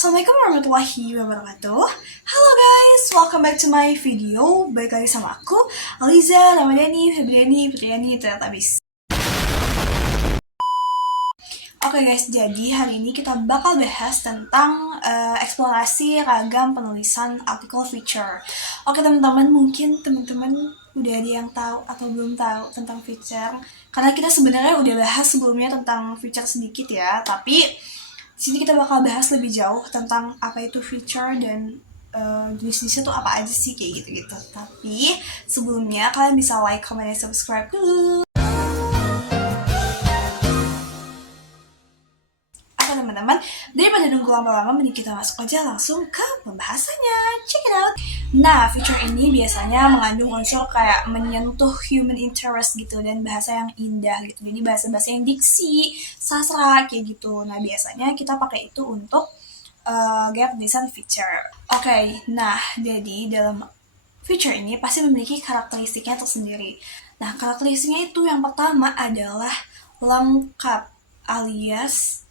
Assalamualaikum warahmatullahi wabarakatuh. Halo guys, welcome back to my video. Balik lagi sama aku, Aliza, Ramadhani, Febriani, Priani, Teletubbies. Oke guys, jadi hari ini kita bakal bahas tentang eksplorasi ragam penulisan artikel feature. Oke teman-teman, mungkin teman-teman udah ada yang tahu atau belum tahu tentang feature. Karena kita sebenarnya udah bahas sebelumnya tentang feature sedikit ya, tapi di sini kita bakal bahas lebih jauh tentang apa itu feature dan jenis-jenisnya tuh apa aja sih kayak gitu-gitu. Tapi sebelumnya kalian bisa like, comment, dan subscribe dulu. Teman-teman, daripada nunggu lama-lama mending kita masuk aja langsung ke pembahasannya. Check it out. Nah, feature ini biasanya mengandung unsur kayak menyentuh human interest gitu dan bahasa yang indah gitu. Jadi bahasa-bahasa yang diksi, sastra kayak gitu. Nah, biasanya kita pakai itu untuk gap design feature. Oke, nah jadi dalam feature ini pasti memiliki karakteristiknya tersendiri. Nah, karakteristiknya itu yang pertama adalah lengkap alias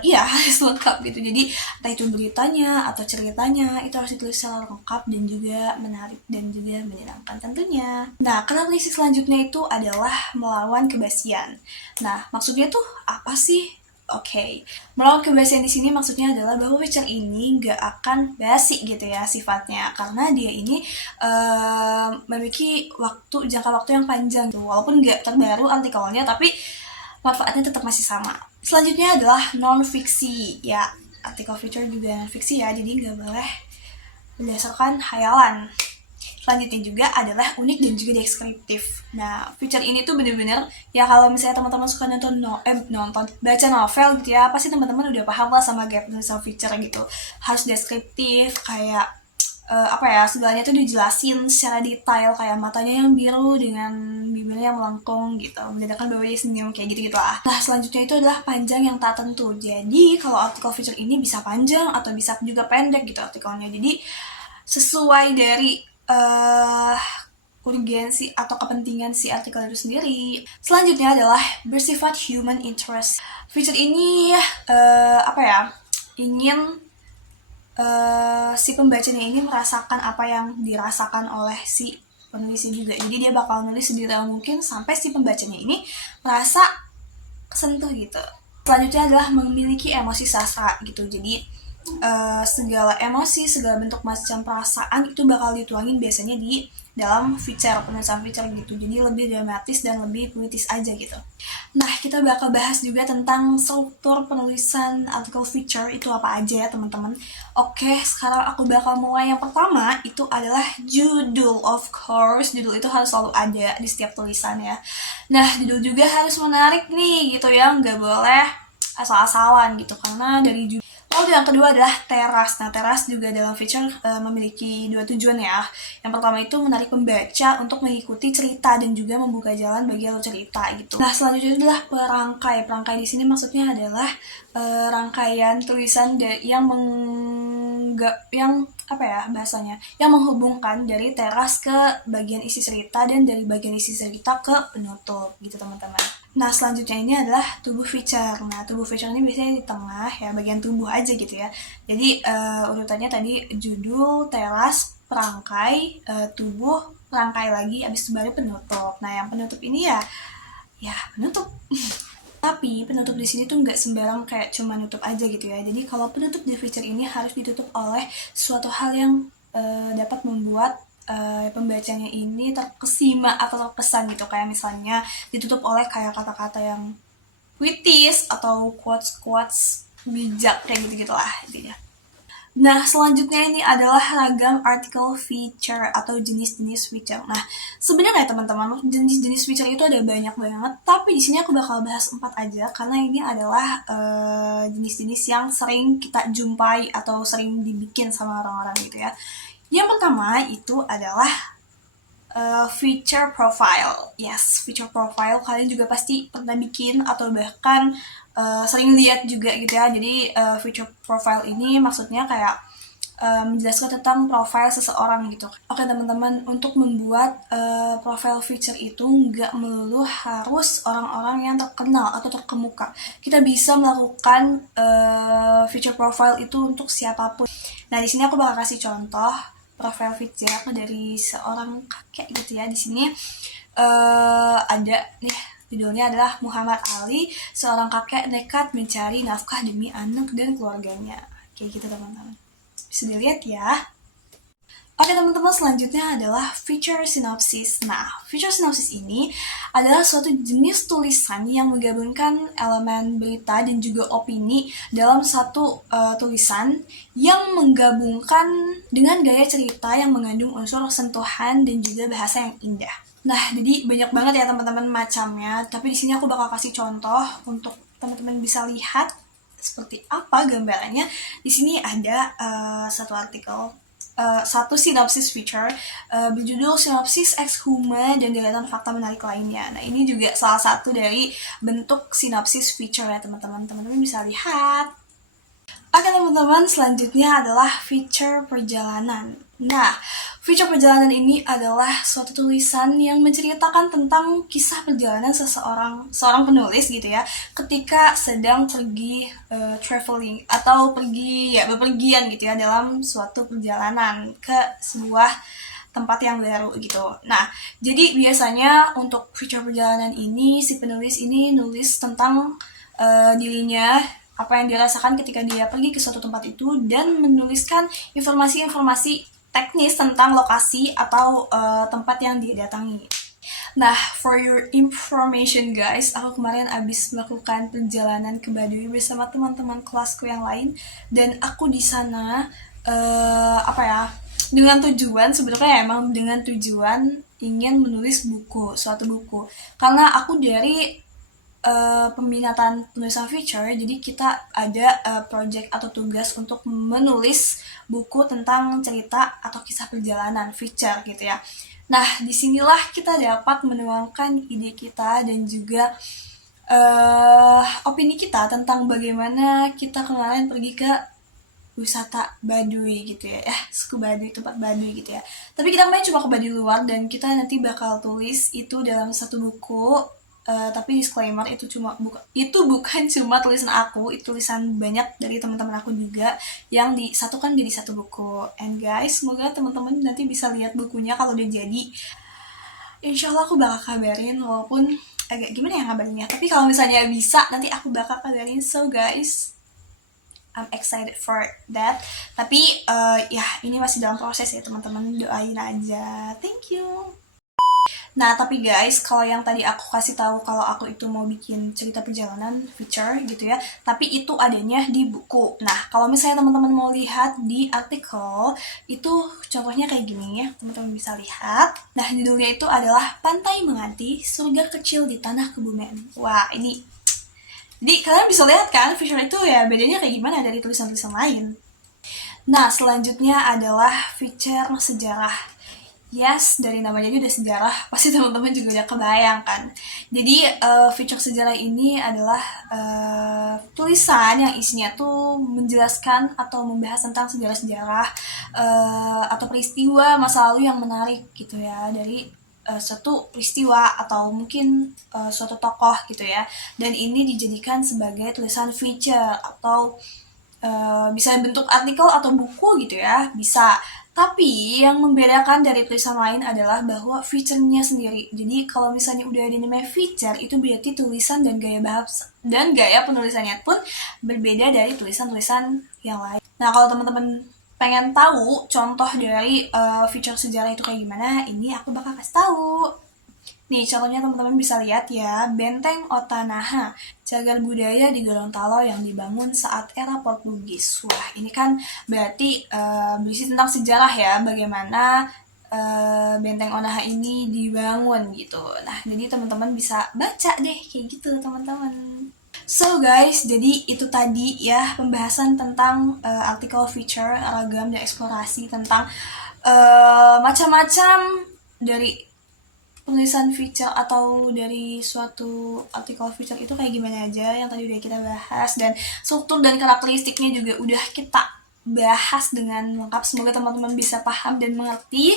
iya harus lengkap gitu. Jadi entah itu beritanya atau ceritanya itu harus ditulis secara lengkap dan juga menarik dan juga menyenangkan tentunya. Nah, karakteristik selanjutnya itu adalah melawan kebasian. Nah, maksudnya tuh apa sih? Oke, melawan kebasian di sini maksudnya adalah bahwa feature ini gak akan basi gitu ya sifatnya, karena dia ini memiliki jangka waktu yang panjang tuh, walaupun gak terbaru artikelnya, tapi manfaatnya tetap masih sama. Selanjutnya adalah non-fiksi. Ya, artikel feature juga non-fiksi ya, jadi nggak boleh berdasarkan hayalan. Selanjutnya juga adalah unik dan juga deskriptif. Nah, feature ini tuh bener-bener, ya kalau misalnya teman-teman suka baca novel gitu ya, pasti teman-teman udah paham lah sama gap nulisal feature gitu. Harus deskriptif, kayak segalanya tuh dijelasin secara detail, kayak matanya yang biru dengan bibirnya yang melengkung gitu, membedakan bahwa dia senyum kayak gitu lah. Nah, selanjutnya itu adalah panjang yang tak tentu. Jadi kalau artikel feature ini bisa panjang atau bisa juga pendek gitu artikelnya. Jadi sesuai dari urgensi atau kepentingan si artikel itu sendiri. Selanjutnya adalah bersifat human interest. Feature ini ingin si pembacanya ini merasakan apa yang dirasakan oleh si penulisnya juga. Jadi dia bakal nulis sedetail mungkin sampai si pembacanya ini merasa kesentuh gitu. Selanjutnya adalah memiliki emosi sastra gitu. Jadi segala emosi, segala bentuk macam perasaan itu bakal dituangin biasanya di dalam penulisan feature gitu. Jadi lebih dramatis dan lebih puitis aja gitu. Nah, kita bakal bahas juga tentang struktur penulisan artikel feature itu apa aja ya teman-teman. Oke, sekarang aku bakal mulai. Yang pertama itu adalah judul. Of course, judul itu harus selalu ada di setiap tulisan ya. Nah, judul juga harus menarik nih gitu ya, nggak boleh asal-asalan gitu, karena dari judul. Lalu yang kedua adalah teras. Nah, teras juga dalam feature memiliki dua tujuan ya. Yang pertama itu menarik pembaca untuk mengikuti cerita dan juga membuka jalan bagi alur cerita gitu. Nah, selanjutnya adalah perangkai. Perangkai di sini maksudnya adalah rangkaian tulisan yang menghubungkan dari teras ke bagian isi cerita dan dari bagian isi cerita ke penutup gitu teman-teman. Nah, selanjutnya ini adalah tubuh feature. Nah, tubuh feature ini biasanya di tengah ya, bagian tubuh aja gitu ya. Jadi urutannya tadi judul, teras, perangkai, tubuh, perangkai lagi, abis itu baru penutup. Nah, yang penutup ini ya penutup. Tapi penutup di sini tuh nggak sembarang kayak cuma nutup aja gitu ya. Jadi kalau penutup di feature ini harus ditutup oleh suatu hal yang dapat membuat pembacanya ini terkesima atau terkesan gitu, kayak misalnya ditutup oleh kayak kata-kata yang puitis atau quotes bijak kayak gitu gitulah intinya. Nah, selanjutnya ini adalah ragam artikel feature atau jenis-jenis feature. Nah, sebenarnya teman-teman, jenis-jenis feature itu ada banyak banget, tapi di sini aku bakal bahas 4 aja karena ini adalah jenis-jenis yang sering kita jumpai atau sering dibikin sama orang-orang gitu ya. Yang pertama itu adalah feature profile. Yes, feature profile kalian juga pasti pernah bikin atau bahkan sering lihat juga gitu ya. Jadi feature profile ini maksudnya kayak menjelaskan tentang profil seseorang gitu. Oke teman-teman, untuk membuat profile picture itu nggak melulu harus orang-orang yang terkenal atau terkemuka. Kita bisa melakukan feature profile itu untuk siapapun. Nah di sini aku bakal kasih contoh profile picture dari seorang kakek gitu ya. Di sini ada nih, judulnya adalah Muhammad Ali, seorang kakek nekat mencari nafkah demi anak dan keluarganya. Kayak gitu teman-teman. Bisa dilihat ya. Oke teman-teman, selanjutnya adalah feature synopsis. Nah, feature synopsis ini adalah suatu jenis tulisan yang menggabungkan elemen berita dan juga opini dalam satu tulisan yang menggabungkan dengan gaya cerita yang mengandung unsur sentuhan dan juga bahasa yang indah. Nah, jadi banyak banget ya teman-teman macamnya, tapi di sini aku bakal kasih contoh untuk teman-teman bisa lihat seperti apa gambarannya. Di sini ada satu artikel, satu sinopsis feature berjudul Sinopsis Ex Huma dan deretan fakta menarik lainnya. Nah ini juga salah satu dari bentuk sinopsis feature ya teman-teman. Teman-teman bisa lihat. Oke teman-teman, selanjutnya adalah feature perjalanan. Nah, feature perjalanan ini adalah suatu tulisan yang menceritakan tentang kisah perjalanan seorang penulis gitu ya, ketika sedang pergi traveling atau pergi ya bepergian gitu ya dalam suatu perjalanan ke sebuah tempat yang baru gitu. Nah, jadi biasanya untuk feature perjalanan ini si penulis ini nulis tentang dirinya, apa yang dirasakan ketika dia pergi ke suatu tempat itu, dan menuliskan informasi-informasi teknis tentang lokasi atau tempat yang dia datangi. Nah, for your information guys, aku kemarin abis melakukan perjalanan ke Baduy bersama teman-teman kelasku yang lain, dan aku di sana dengan tujuan, sebenarnya emang dengan tujuan ingin menulis suatu buku. Karena aku dari peminatan penulisan feature, jadi kita ada project atau tugas untuk menulis buku tentang cerita atau kisah perjalanan feature gitu ya. Nah, disinilah kita dapat menuangkan ide kita dan juga opini kita tentang bagaimana kita kemarin pergi ke wisata Baduy gitu ya, suku Baduy, tempat Baduy gitu ya. Tapi kita main cuma ke Baduy luar, dan kita nanti bakal tulis itu dalam satu buku. Tapi disclaimer, itu bukan cuma tulisan aku, itu tulisan banyak dari teman-teman aku juga yang disatukan jadi satu buku. And guys, semoga teman-teman nanti bisa lihat bukunya kalau udah jadi. Insya Allah aku bakal kabarin, walaupun agak gimana ya ngabarinnya. Tapi kalau misalnya bisa, nanti aku bakal kabarin. So guys, I'm excited for that. Tapi ya ini masih dalam proses ya teman-teman, doain aja. Thank you. Nah, tapi guys, kalau yang tadi aku kasih tahu kalau aku itu mau bikin cerita perjalanan feature gitu ya, tapi itu adanya di buku. Nah, kalau misalnya teman-teman mau lihat di artikel, itu contohnya kayak gini ya, teman-teman bisa lihat. Nah, judulnya itu adalah Pantai Menganti, Surga Kecil di Tanah Kebumen. Wah, ini. Jadi kalian bisa lihat kan, feature itu ya bedanya kayak gimana dari tulisan-tulisan lain. Nah, selanjutnya adalah feature sejarah. Yes, dari namanya aja udah sejarah, pasti teman-teman juga udah kebayang kan. Jadi feature sejarah ini adalah tulisan yang isinya tuh menjelaskan atau membahas tentang sejarah-sejarah atau peristiwa masa lalu yang menarik gitu ya, dari suatu peristiwa atau mungkin suatu tokoh gitu ya. Dan ini dijadikan sebagai tulisan feature atau bisa bentuk artikel atau buku gitu ya, bisa. Tapi yang membedakan dari tulisan lain adalah bahwa feature-nya sendiri. Jadi kalau misalnya udah ada namanya feature, itu berarti tulisan dan gaya bahasa dan gaya penulisannya pun berbeda dari tulisan-tulisan yang lain. Nah, kalau teman-teman pengen tahu contoh dari feature sejarah itu kayak gimana, ini aku bakal kasih tahu. Nih, contohnya teman-teman bisa lihat ya, Benteng Otanaha, cagar budaya di Gorontalo yang dibangun saat era Portugis. Wah, ini kan berarti berisi tentang sejarah ya, bagaimana Benteng Otanaha ini dibangun gitu. Nah, jadi teman-teman bisa baca deh kayak gitu, teman-teman. So guys, jadi itu tadi ya pembahasan tentang artikel feature, ragam dan eksplorasi tentang macam-macam dari penulisan feature atau dari suatu artikel feature itu kayak gimana aja yang tadi udah kita bahas, dan struktur dan karakteristiknya juga udah kita bahas dengan lengkap. Semoga teman-teman bisa paham dan mengerti.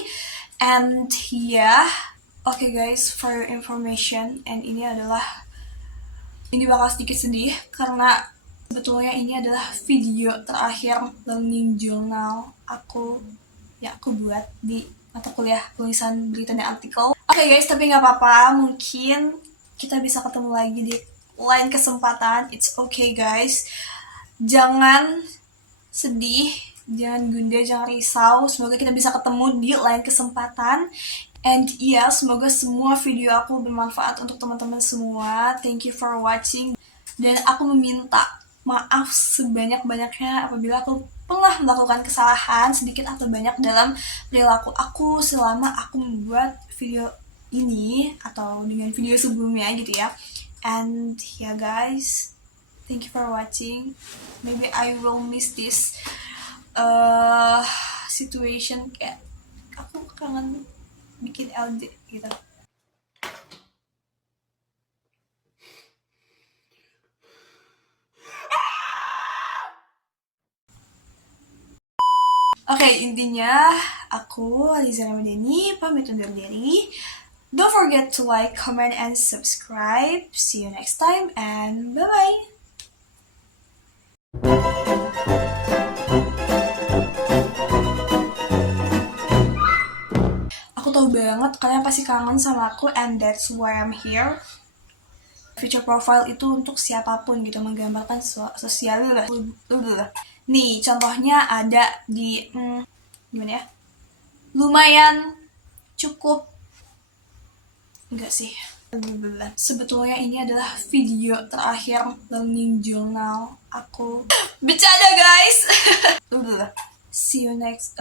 And yeah, okay guys, for your information, and ini bakal sedikit sedih karena sebetulnya ini adalah video terakhir learning journal aku buat di mata kuliah tulisan berita dan artikel. Oke guys, tapi nggak apa-apa, mungkin kita bisa ketemu lagi di lain kesempatan. It's okay guys, jangan sedih, jangan gundah, jangan risau. Semoga kita bisa ketemu di lain kesempatan. And iya, semoga semua video aku bermanfaat untuk teman-teman semua. Thank you for watching. Dan aku meminta maaf sebanyak-banyaknya apabila aku pernah melakukan kesalahan sedikit atau banyak dalam perilaku aku selama aku membuat video ini atau dengan video sebelumnya gitu ya. And yeah guys, thank you for watching. Maybe I will miss this situation, kayak aku kangen bikin LD gitu. Oke, intinya aku Aliza Ramadhani pamit undur diri. Don't forget to like, comment, and subscribe. See you next time and bye-bye. Aku tahu banget kalian pasti kangen sama aku, and that's why I'm here. Feature profile itu untuk siapapun gitu, menggambarkan sosial lah. Nih, contohnya ada di gimana ya? Lumayan cukup enggak sih. Sebetulnya ini adalah video terakhir learning journal aku. Bercanda guys. See you next.